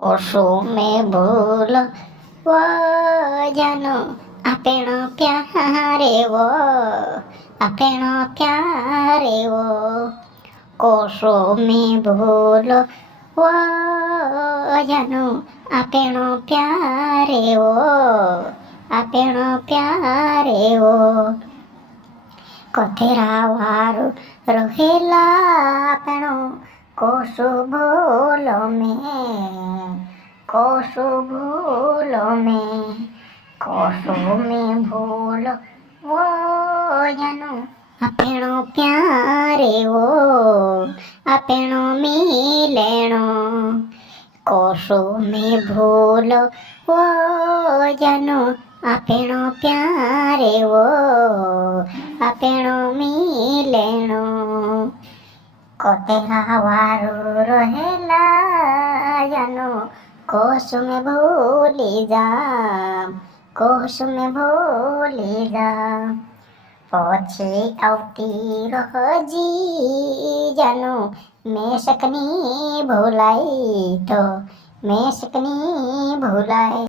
ઓશો में भूल वो जानो આપણો પ્યારે वो આપણો પ્યારે वो કોશો में भूल वो जानो આપણો પ્યારે वो આપણો પ્યારે वो કથેરા વારું રહેલા આપણો કોશો ભૂલો में कोशो भूलो में भूलो वो जानो આપણો प्यारे वो આપણો मिलेणो कोशो में भूलो वो जानो આપણો प्यारे वो આપણો मिलेणो कोतेरा वारू रहेला जानो कोश में भूली जा कोश में भूली जा પછી આવતી રહજી જાનો મેશકની ભૂલાઈ તો મેશકની ભૂલાઈ।